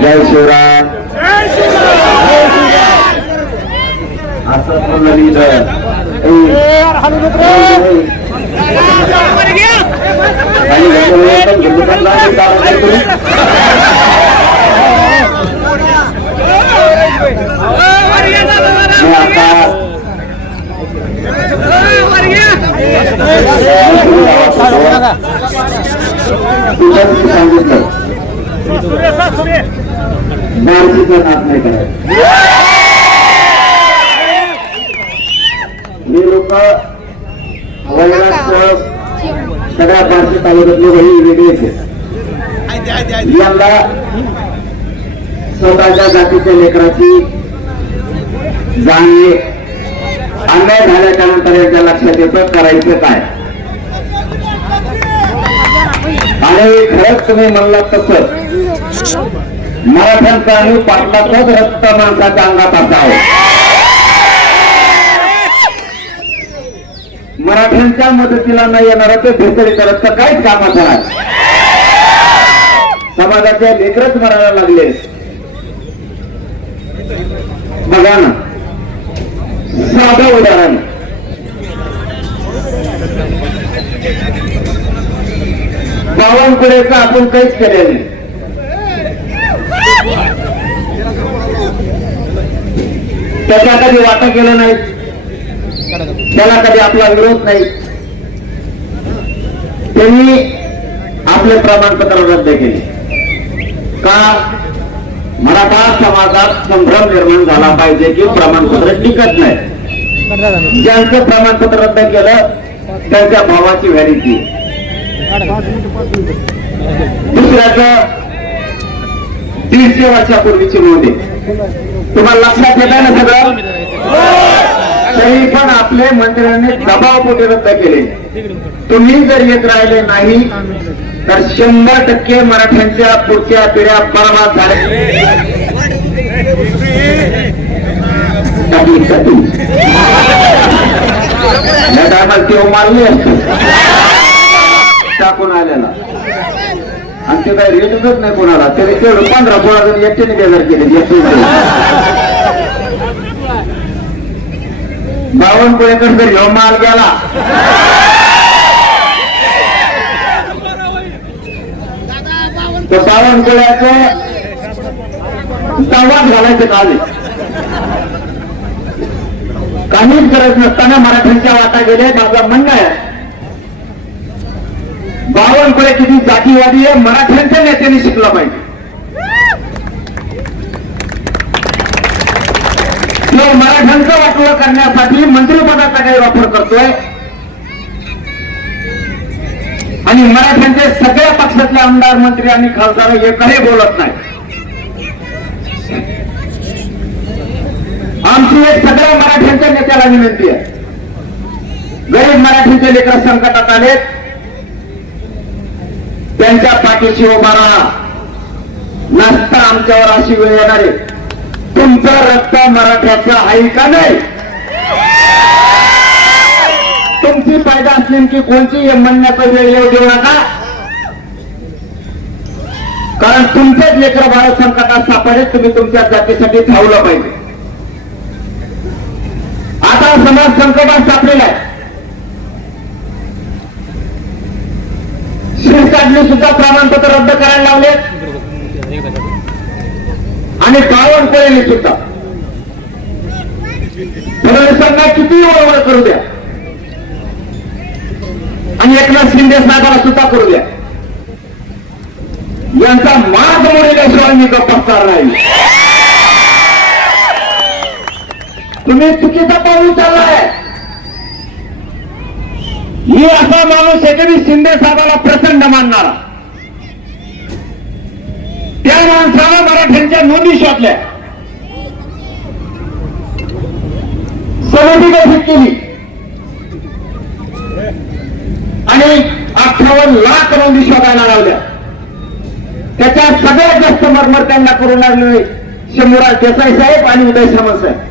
जय शिवराम असं सांगितलं बारशीचं नाच नाही करायचं. हे लोक वैराट सगळ्या बारशी तालुक्यातले वेगळे यांना स्वतःच्या जातीच्या लेकराची जाणीव अन्याय झाल्याच्या नंतर यांच्या लक्षात येतं करायचं काय. आणि खरंच तुम्ही म्हणलात तसं मराठ्यांचा आणि पाटलाचाच रक्त माणसाच्या अंगात असा आहे. मराठ्यांच्या मदतीला न येणारं ते भेसळीचं रक्त काहीच कामाचं नाही. समाजाच्या लेकरच मरायला लागले. बघा ना साधं उदाहरण, बावनकुळेचं आपण काहीच केलेलं नाही. त्याचा कधी वाटा केलं नाही, त्याला कधी आपला विरोध नाही. त्यांनी आपले प्रमाणपत्र रद्द केले का? मराठा समाजात संभ्रम निर्माण झाला पाहिजे की प्रमाणपत्र टिकत नाही. ज्यांचं प्रमाणपत्र रद्द केलं त्यांच्या भावाची व्हॅलिटी, दुसऱ्याचं 150 वर्षापूर्वीची नोंद आहे. तुम्हाला लक्षात येत आहे ना सगळं? तरी पण आपले मंत्र्यांनी दबावपोटी रद्द केले. तुम्ही जर येत राहिले नाही तर 100% मराठ्यांच्या पुढच्या पिढ्या बर्बाद झाल्या. तेव्हा मारले असते टाकून आल्याला, आणि ते काही रेटच नाही कोणाला. तरी तेवढं 15-16 एकट्याने बेजार केले. बावनकुळेकडे जर ह्यो माल गेला तर बावनकुळ्याचं संवाद घालायचं काल काहीच गरज नसताना मराठ्यांच्या वाटा गेले. माझं म्हणणं आहे बावनकुळे किती जातीवादी आहे मराठ्यांच्या नेत्यांनी शिकलं पाहिजे. तो मराठ्यांचं वाटोळं करण्यासाठी मंत्रिपदाचा काही वापर करतोय आणि मराठ्यांचे सगळ्या पक्षातले आमदार मंत्री आणि खासदार एकही बोलत नाही. आमची एक सगळ्या मराठ्यांच्या नेत्याला विनंती आहे, गरीब मराठीचे लेकर संकटात आले, त्यांच्या पाठीशी उभा राहा. नसता आमच्यावर अशी वेळ येणार आहे. तुमचं रक्त मराठ्याचं आहे का नाही? तुमची फायदा असली की कोणती म्हणण्याचा वेळ येऊ देऊ नका, कारण तुमचेच लेकर बाळ संकटात सापडले. तुम्ही तुमच्या जातीसाठी धावलं पाहिजे. आता समाज संकटात सापलेला आहे. शिरसाटने सुद्धा प्रमाणपत्र रद्द करायला लावले आणि बावनकुळेने सुद्धा. फडणवीसांना किती ओळख करू द्या आणि एकनाथ शिंदे साहेबांना सुद्धा करू द्या, यांचा मार्ग मोडल्याशिवाय मी गप्प बसणार नाही. तुम्ही चुकीचा पाऊल उचललाय. मी असा माणूस एकही शिंदे साहेबाला प्रचंड मानणारा, त्या माणसाला मराठ्यांच्या नोंदी शोधल्या, समिती गठीत केली आणि 58 लाख नोंदी शोधायला लावल्या. त्याच्यात सगळ्यात जास्त मरमर त्यांना करू लागले शंभूराज देसाई साहेब आणि उदय सामंत साहेब.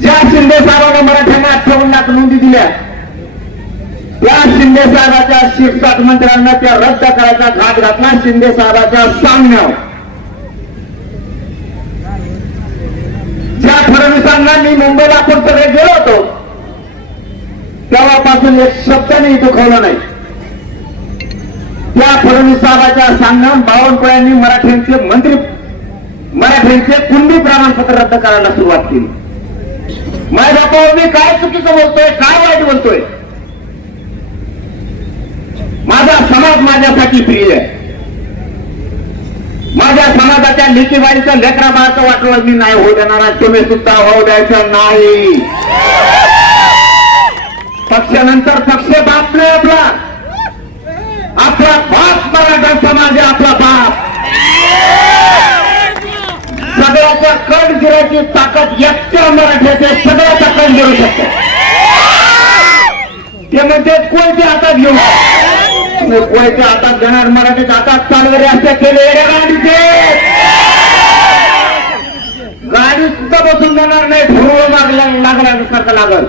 ज्या शिंदे साहेबांना मराठ्यांना 58 लाख नोंदी दिल्या त्या शिंदे साहेबाच्या शिक्षक मंत्र्यांना त्या रद्द करायचा घाट घातला शिंदे साहेबाच्या सामन्यावर. ज्या फडणवीसांना मी मुंबईला पुस्तके गेलो होतो तेव्हापासून एक शब्दाने दुखवलं नाही. त्या फडणवीस साहेबाच्या सांगण्यावर बावनकुळ्यांनी मराठ्यांचे कुणबी प्रमाणपत्र रद्द करायला सुरुवात केली. माय बापावर मी काय चुकीचं बोलतोय, काय वाईट बोलतोय? माझा समाज माझ्यासाठी प्रिय आहे. माझ्या समाजाच्या लेकीबाईचं लेकरा बाळाचं वाटोळ मी नाही होऊ देणार. तुम्ही सुद्धा होऊ द्यायचं नाही. पक्षानंतर पक्ष बाप नाही आपला. आपला बाप मराठा समाज आहे. आपला बाप सगळ्याच्या कण गिरायची ताकद एकट्या मराठ्याचे सगळ्याचा कण गिरू शकतो. ते म्हणजे कोणत्या हातात घेऊ, कोणत्या हातात घेणार? मराठीच्या हातात चालवले असे केले गाडीचे. गाडी सुद्धा बसून देणार नाही. धुरळ लागल्यासारखं लागल.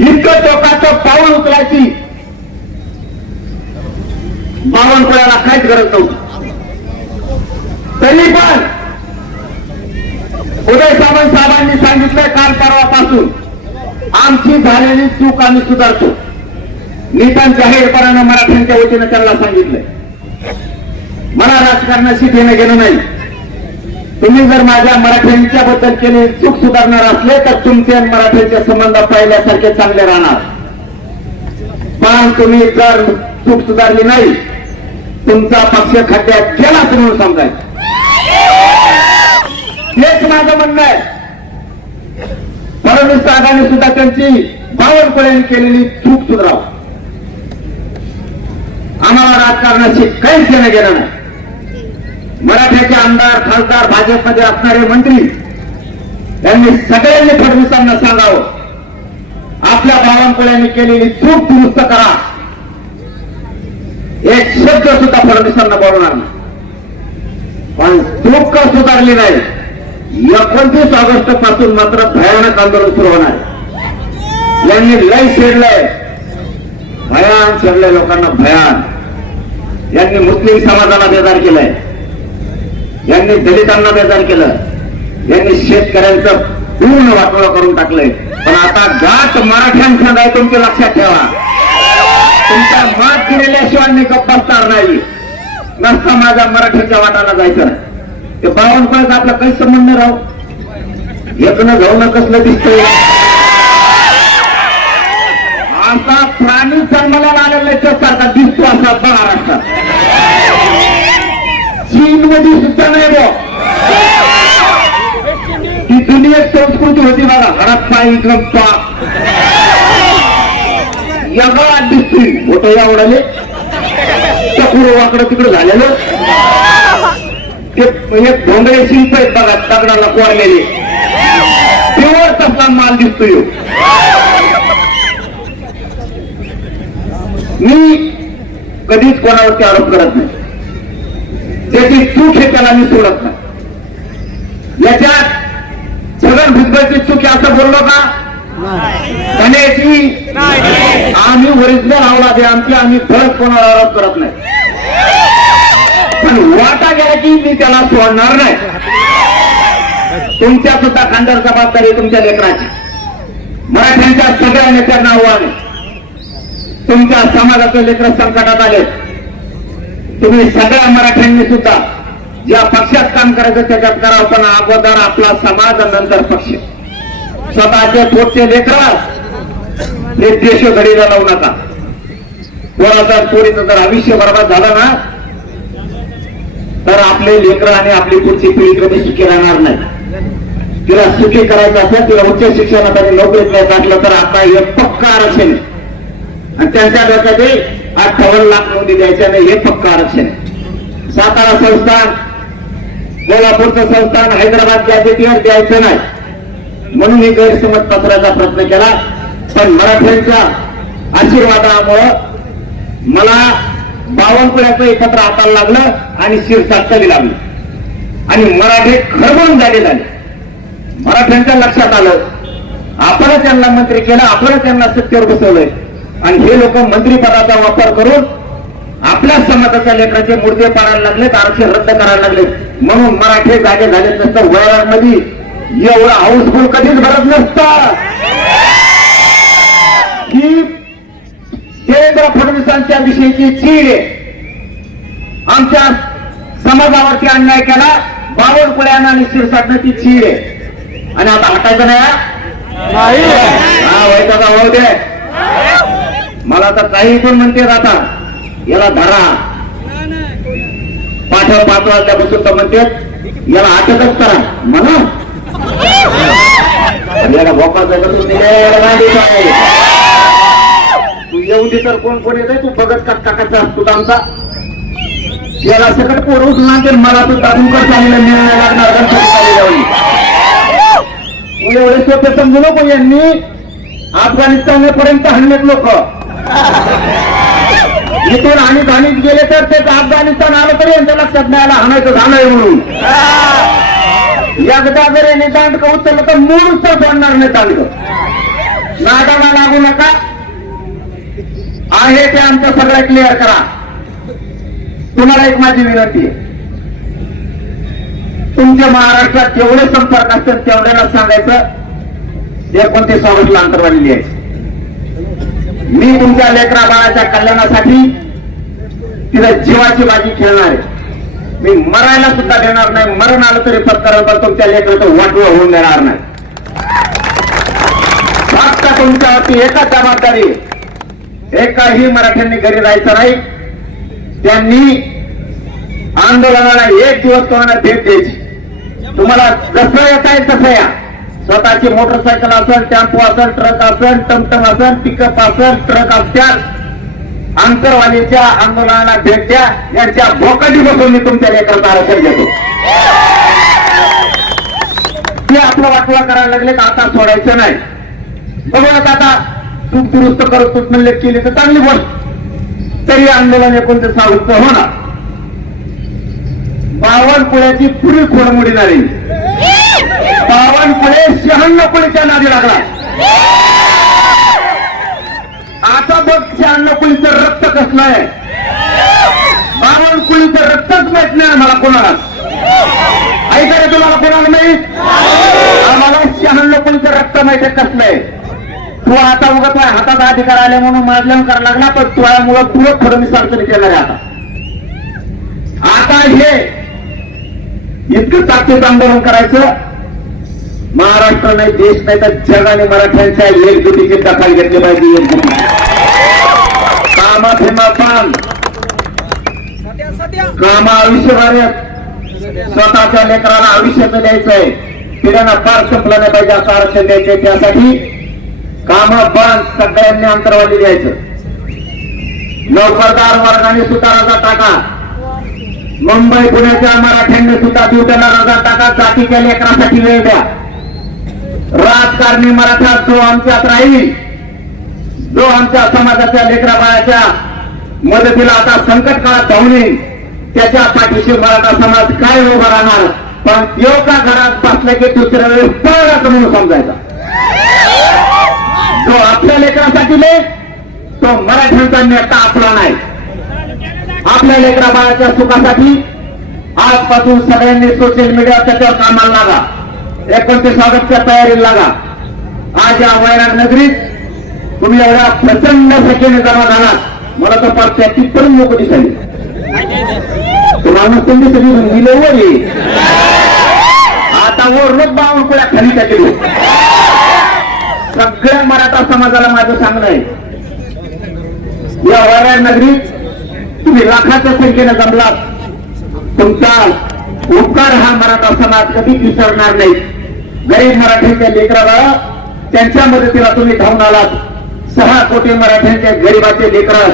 इतकं टोकाचं पाऊल उचलायची बावनकुळ्याला काहीच गरज नव्हती. तरी पण उदय सामंत साहेबांनी सांगितलं काल परवापासून आमची झालेली चूक आम्ही सुधारतो. निदान जाहीरपणानं मराठ्यांच्या वतीनं त्यांना सांगितलंय. मला राजकारणाशी घेणं गेलं नाही. तुम्ही जर माझ्या मराठ्यांच्या बद्दल केली चूक सुधारणार असले तर तुमचे आणि मराठ्यांचे संबंध पहिल्यासारखे चांगले राहणार. पण तुम्ही जर चूक सुधारली नाही तुमचा पक्ष खड्ड्यात गेलाच म्हणून समजायचं. हेच माझं म्हणणं आहे. फडणवीस साहेबांनी सुद्धा त्यांची बावनकुळ्यांनी केलेली चूक सुधाराव. आम्हाला राजकारणाशी काहीच घेणं गेलं नाही. मराठ्याचे आमदार खासदार भाजपमध्ये असणारे मंत्री यांनी सगळ्यांनी फडणवीसांना सांगावं आपल्या बावनकुळ्यांनी केलेली चूक दुरुस्त करा. एक शब्द सुद्धा फडणवीसांना बोलणार नाही. पण चूक का सुधारली नाही. 29 ऑगस्ट पासून मात्र भयानक आंदोलन सुरू होणार. यांनी लय छेडलंय, भयान छेडलंय लोकांना, भयान. यांनी मुस्लिम समाजाला बेजार केलंय, यांनी दलितांना बेजार केलं, यांनी शेतकऱ्यांचं पूर्ण वाटोळं करून टाकलंय. पण आता गाठ मराठ्यांसंग आहे, तुमचे लक्षात ठेवा. तुमच्या मात दिलेल्याशिवाय मी गप्प बसणार नाही. नसता माझ्या मराठ्याच्या वाटाला जायचं नाही. ते बावनकुळ्याचा आपला काही संबंध राहू. एकनं जाऊन कसलं दिसतंय. असा प्राणी जन्माला आलेला सारखा दिसतो असा महाराष्ट्रात. चीन मध्ये सुद्धा नाही बो. ही जुनी एक संस्कृती होती बघा, हडप्पा गप्पा या गावात दिसतील. मोठं या उडाले चकुर वाकडं तिकडं झालेलं. ते एक ढोंगळे शिल्प आहेत बघा, दगडाला कोरलेले. तेव्हा तसा माल दिसतोय. मी कधीच कोणावरती आरोप करत नाही. त्याची चूक हे त्याला मी सोडत नाही. याच्यात छगन भुजबळची चूक असं बोललो का? त्याची आम्ही ओरिजिनल अवलाद आहे आम्ही खरंच कोणाला आरोप करत नाही. पण वाटा गेला की मी त्याला सोडणार नाही. तुमच्या सुद्धा खानदार जबाबदारी तुमच्या लेकराची. मराठ्यांच्या सगळ्या नेत्यांना आव्हान आहे. तुमच्या समाजाचे लेकर संकटात आले. तुम्ही सगळ्या मराठ्यांनी सुद्धा ज्या पक्षात काम करायचं त्याच्यात करावं. पण अगोदर आपला समाज नंतर पक्ष. स्वतःचे पोटचे लेकर हे देश घडीला लावू नका. कोणाचा चोरीचं जर आयुष्य बर्बाद झालं ना तर आपले लेकर आणि आपली पुढची पिढी कधी सुखी राहणार नाही. तिला सुखी करायचं असेल, तिला उच्च शिक्षणात आणि नोकरीत टाकलं तर आता हे पक्का आरक्षण आहे. आणि त्यांच्या डोक्यात 58 लाख नोंदी द्यायच्या नाही, हे पक्का आरक्षण आहे. सातारा संस्थान, कोल्हापूरचं संस्थान, हैदराबाद गॅजेटियर द्यायचं नाही म्हणून ही गैरसमज पसरायचा प्रयत्न केला. पण मराठ्यांच्या आशीर्वादामुळं मला बावनकुळ्याचं एकत्र हाताला लागलं आणि शिरसाटली लागली आणि मराठे खरबून झाले. मराठ्यांच्या लक्षात आलं आपणच त्यांना मंत्री केलं, आपणच त्यांना सत्तेवर बसवलंय आणि हे लोक मंत्रीपदाचा वापर करून आपल्या समाजाच्या लेकराचे मुर्दे पाडायला लागलेत, आरक्षण रद्द करायला लागलेत. म्हणून मराठे जागे झाले नसतं. वयामध्ये एवढा हाऊसफुल कधीच भरत नसतं. ही देवेंद्र फडणवीसांच्या विषयीची चीड आहे. आमच्या समाजावरती अन्याय केला, बावनकुळ्यांना आणि शिरसाटनं ती चीड आहे. आणि आता हटायचं नाही. हा व्हायचा होऊ दे. मला तर काही पण म्हणते आता याला धरा. पाठ 5 वाजल्यापासून तर म्हणते याला अटकच करा म्हणा. याला भोपाळ तू येऊ दे तर कोण कोण येत तू बघत काकाचा तुला आमचा याला सगळं पोर उठून आणते. मला तू दादूकर चाललेलं मिळायला लागणार. तू एवढे सोपे समजू नको. यांनी अफगाणिस्तानपर्यंत हल्लेत लोक. इथून आणि घाणीत गेले तर ते अफगाणिस्तान आलं तरी यांच्या लक्षात नाही आला हाणायचं झालंय म्हणून. एकदा जर याने दांडकं उचललं तर मूळ तर सोडणार नाही. दांडकं नादाला लागू नका. आहे ते आमचं सगळं क्लिअर करा. तुम्हाला एक माझी विनंती आहे, तुमच्या महाराष्ट्रात जेवढे संपर्क असतात तेवढ्याला सांगायचं 29 ऑगस्टला अंतरवाली लिहायची. मी तुमच्या लेकरा बाळाच्या कल्याणासाठी तिथं जीवाची बाजी खेळणार आहे. मी मरायला सुद्धा देणार नाही. मरण आलं तरी पत्करावर तुमच्या लेकराचं वाटवं होऊन देणार नाही. फक्त तुमच्यावरती एकच जबाबदारी, एकाही मराठ्यांनी घरी जायचं नाही. त्यांनी आंदोलनाला 1 दिवस कोणाला भेट द्यायची. तुम्हाला जसं येता येईल तसं या. स्वतःची मोटरसायकल असेल, टेम्पो असेल, ट्रक असेल, टमटम असेल, पिकअप असेल, ट्रक असतील, आंतरवालीच्या आंदोलनाला भेट द्या. यांच्या भोकाटी बसून मी तुमच्या लेकराचं आरक्षण घेतो. ते आपलं वाटवा करायला लागले तर आता सोडायचं नाही. बघूया आता चूक दुरुस्त करत तुटमल्ले केली तर चांगली गोष्ट. तरी आंदोलन 29 ऑगस्ट होणार. बावनकुळ्याची पुरी खोडमोडी नाही. बावनकुळे 96 नादी लागला. आता बघ 96 रक्त कसलं आहे. बावनकुळीचं रक्तच माहित नाही मला कोणाला. ऐकायला तुम्हाला कोणाला माहित? आम्हाला 96 रक्त माहिती आहे कसलं आहे. तू आता उगत हातात अधिकार आले म्हणून माजल्यानं करायला लागला, पण तुझ्यामुळं तुला फडणवीस अडचणी केणार आहे. आता हे इतकं ताकदीत आंदोलन करायचं. महाराष्ट्र नाही, देश नाही तर जगाने मराठ्यांच्या एकजुटीची दखल घेतली पाहिजे. कामा फेमा पान कामा आयुष्यभर स्वतःच्या लेकराला आयुष्याचं द्यायचंय. पिढ्यांना फार संपलं नाही पाहिजे असं आरक्षण द्यायचंय. त्यासाठी कामा पान सगळ्यांनी अंतरवाली द्यायचं. नोकरदार वर्गाने सुद्धा रजा टाका. मुंबई पुण्याच्या मराठ्यांनी सुद्धा ड्युटीला रजा टाका. जातीच्या लेकरासाठी वेळ द्या. राजकारणी मराठा जो आमच्यात राहील, जो आमच्या समाजाच्या लेकरा बाळाच्या मदतीला आता संकट काळात धावून येईल, त्याच्या पाठीशी मराठा समाज काय उभा राहणार. पण योगा घरात बसले की दुसऱ्या वेळेस पळायचं म्हणून समजायचा. जो आपल्या लेकरासाठी तो मराठ्यांचा नेता आपला नाही. आपल्या लेकरा बाळाच्या सुखासाठी आजपासून सगळ्यांनी सोशल मीडिया त्याच्यावर कामाला लागा. 29 ऑगस्टच्या तयारीला लागा. आज या वैराग नगरीत तुम्ही एवढ्या प्रचंड संख्येने जमा झालात. मला तर 35 पर्यंत लोक दिसायले. तुम्हाला तुम्ही सगळी रंगीलं वर ये. आता वरच बावनकुळ्या खाली टाकले. सगळ्या मराठा समाजाला माझं सांगणं आहे, या वैराग नगरीत तुम्ही लाखाच्या संख्येने जमलात. तुमचा उपकार हा मराठा समाज कधी विसरणार नाही. गरीब मराठ्यांच्या लेकराला त्यांच्या मदतीला तुम्ही धावून आलात. 6 कोटी मराठ्यांच्या गरीबाचे लेकर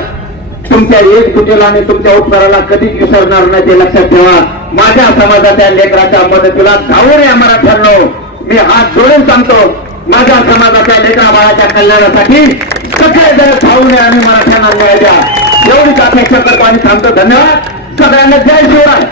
तुमच्या एकजुटीला आणि तुमच्या उपकाराला कधीच विसरणार नाही. ते लक्षात ठेवा. माझ्या समाजाच्या लेकराच्या मदतीला धावून या मराठ्यांनो. मी हात जोडून सांगतो, माझ्या समाजाच्या लेकरा बाळाच्या कल्याणासाठी सगळे जण धावून या आणि मराठ्यांना न्याय द्या. एवढीच अपेक्षा करतो आणि थांबतो. धन्यवाद. सगळ्यांना जय शिवराय.